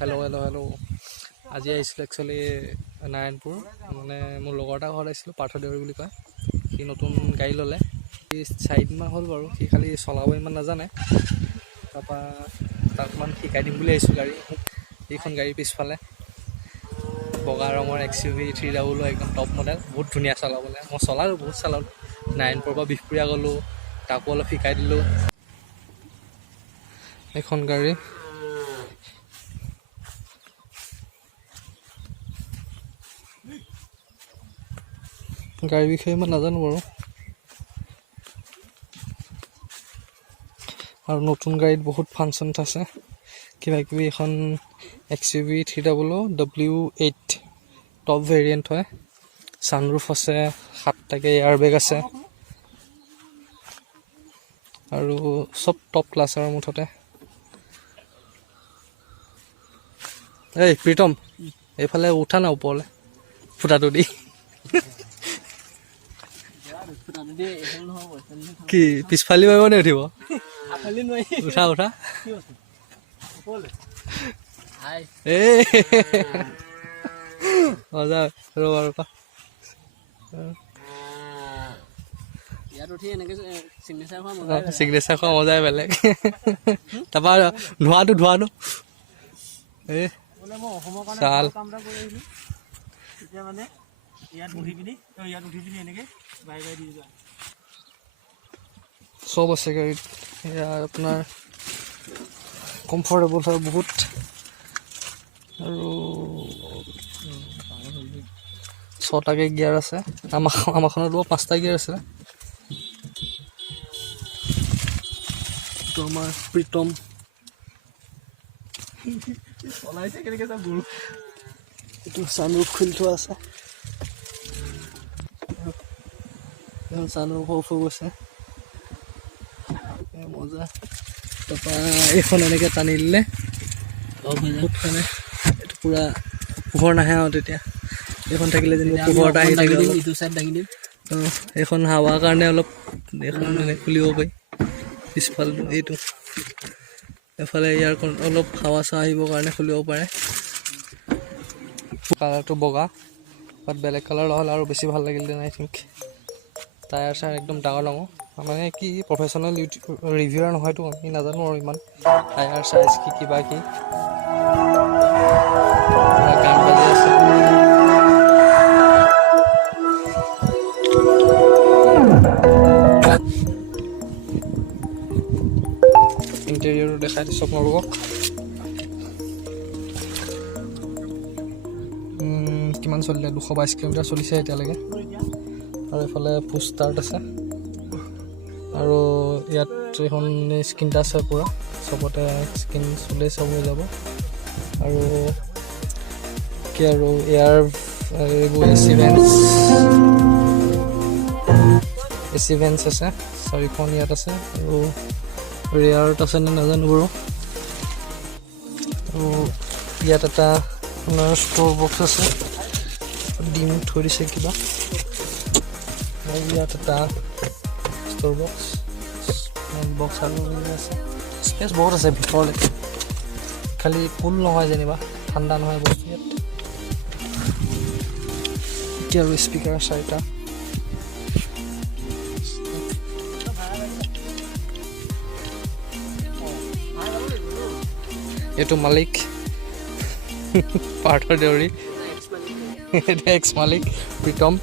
hello' hello' hello' আজি আহিছিলোঁ actually Narayanpur মানে মোৰ লগৰ এটা ঘৰত আহিছিলোঁ পাৰ্থদেউৰী বুলি কয় সি নতুন গাড়ী ল'লে সি 4 দিনমান হ'ল বাৰু সি খালি চলাব ইমান নাজানে তাৰপৰা তাক অকণমান শিকাই দিম বুলি আহিছোঁ গাড়ী এইখন গাড়ীৰ পিছফালে বগা ৰঙৰ XUV 300 একদম টপ মডেল বহুত ধুনীয়া চলাবলৈ মই চলালোঁ বহুত চলালোঁ নাৰায়ণপুৰৰ পৰা বিহপুৰীয়া গ'লোঁ তাকো অলপ শিকাই দিলোঁ এইখন গাড়ী গাড়ীৰ বিষয়ে ইমান নাজানো বাৰু আৰু নতুন গাড়ীত বহুত ফাংচন আছে কিবা কিবি এখন XUV 300 W8 টপ ভেৰিয়েণ্ট হয় ছানৰুফ আছে 7টাকে এয়াৰবেগ আছে আৰু চব টপ ক্লাছৰ মুঠতে এই প্ৰীতম এইফালে উঠা না ওপৰলৈ ফুটাটো দি কি পিছফালি মাৰিব নে উঠিব উঠা উঠা এই মজা ৰ'বা ৰ'বা চিগনেচাৰ খোৱা মজাই বেলেগ তাৰপৰা ধোৱাটো এই চাল চব আছে গাড়ীত এয়া আপোনাৰ কমফৰ্টেবল হয় বহুত আৰু 6টাকে গিয়াৰ আছে আমাৰখনত 5টা গিয়াৰ আছে আমাৰ প্ৰীতম এইটো ছানৰুফ খুলি থোৱা আছে ছানৰুফ অফ হৈ গৈছে মজা তাৰপৰা এইখন এনেকৈ টানি দিলে মানে এইটো পূৰা পোহৰ নাহে আৰু তেতিয়া এইখন থাকিলে যেনিবা পোহৰটা আহি থাকে ইটো চাইড দাঙি দিম এইখন হাৱাৰ কাৰণে অলপ এইখন মানে খুলিব পাৰি পিছফালটো এইটো এফালে ইয়াৰ অলপ হাৱা চাৱা আহিবৰ কাৰণে খুলিব পাৰে কালাৰটো বগা বাট বেলেগ কালাৰ নহ'লে আৰু বেছি ভাল লাগিলহেঁতেন আই থিংক টায়াৰ চায়াৰ একদম ডাঙৰ মানে কি প্ৰফেশ্যনেল ৰিভিউৱাৰ নহয়তো আমি নাজানো আৰু ইমান টায়াৰ চাইজ কি কিবা কি গান বাজি আছে ইণ্টেৰিয়ৰটো দেখাই দিছোঁ আপোনালোকক কিমান চলিলে 222 কিলোমিটাৰ চলিছে এতিয়ালৈকে আৰু এইফালে পুছ ষ্টাৰ্ট আছে আৰু ইয়াত এখন স্ক্ৰীন টাচ আছে পূৰা চবতে স্ক্ৰীন চুলে চব হৈ যাব আৰু কি আৰু এয়াৰ এইবোৰ এচি ভেন্স আছে 4খন ইয়াত আছে আৰু ৰেয়াৰত আছে নে নাজানো বাৰু আৰু ইয়াত এটা আপোনাৰ ষ্ট'ৰ বক্স আছে ডিম থৈ দিছে কিবা আৰু ইয়াত এটা ষ্ট'ৰ বক্স আৰু আছে স্পেচ বহুত আছে ভিতৰলৈ খালি কুল নহয় যেনিবা ঠাণ্ডা নহয় বস্তু ইয়াত এতিয়া আৰু স্পীকাৰ 4টা এইটো মালিক পাৰ্থদেউৰী এক্স মালিক প্ৰীতম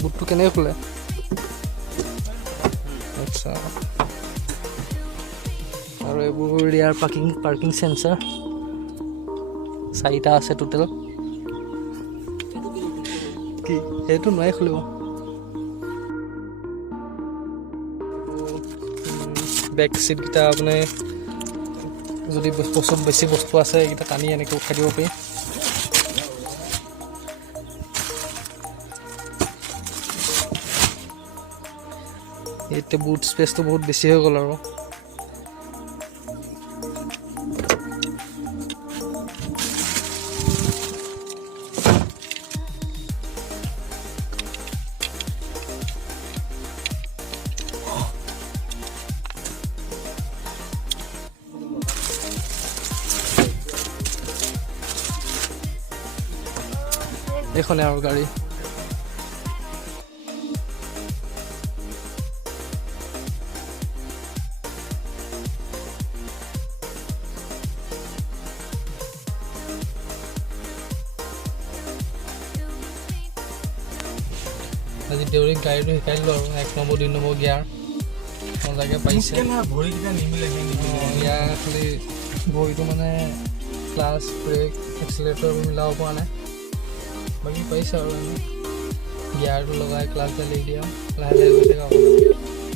বুটটো কেনেকৈ খোলে আচ্ছা আৰু এইবোৰ ৰিয়াৰ পাৰ্কিং চেঞ্চাৰ 4টা আছে টোটেল কি সেইটো নোৱাৰি খুলিব বেক চিটকেইটা আপুনি যদি বেছি বস্তু আছে এইকেইটা টানি এনেকৈ উঠাই দিব পাৰি এতিয়া বুট স্পেচটো বহুত বেছি হৈ গ'ল আৰু এইখনে আৰু গাড়ী আজি দেউৰীক গাড়ীটো শিকাই দিলোঁ আৰু 1 নম্বৰ 2 নম্বৰ গিয়াৰ মজাকে পাইছে ভৰিকেইটা নিমিলে ইয়াৰ খালি ভৰিটো মানে ক্লাছ ব্ৰেক এক্সিলেটৰ মিলাব পৰা নাই বাকী পাইছে আৰু আমি গিয়াৰটো লগাই ক্লাছ ডালি দিয়া লাহে লাহে গৈ থাকে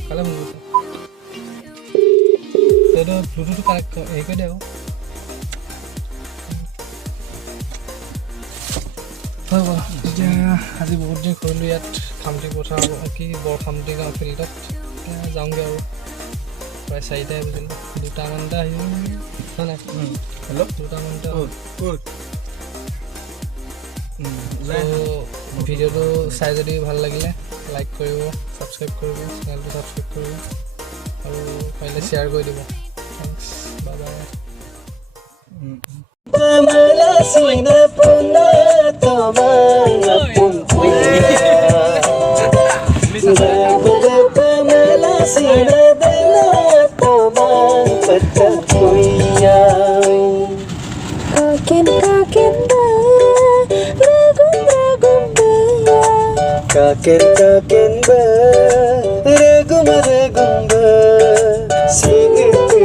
কালে মোৰ এইটো ব্লুটুথ কানেক্ট হেৰি কৰি দিয়ক হয় বাৰু এতিয়া আজি বহুত দিন কৰিলোঁ ইয়াত খামটি পথাৰ কি বৰ খামটি গাঁও ফিল্ডত যাওঁগৈ আৰু প্ৰায় 4টাই বাজিল 2টামানতে আহিলোঁ হয় নাই হেল্ল' 2টামানতে ভিডিঅ'টো চাই যদি ভাল লাগিলে লাইক কৰিব ছাবস্ক্ৰাইব কৰিব চেনেলটো ছাবস্ক্ৰাইব কৰিব আৰু পাৰিলে শ্বেয়াৰ কৰি দিব thanks bye bye Kaken ba, regumare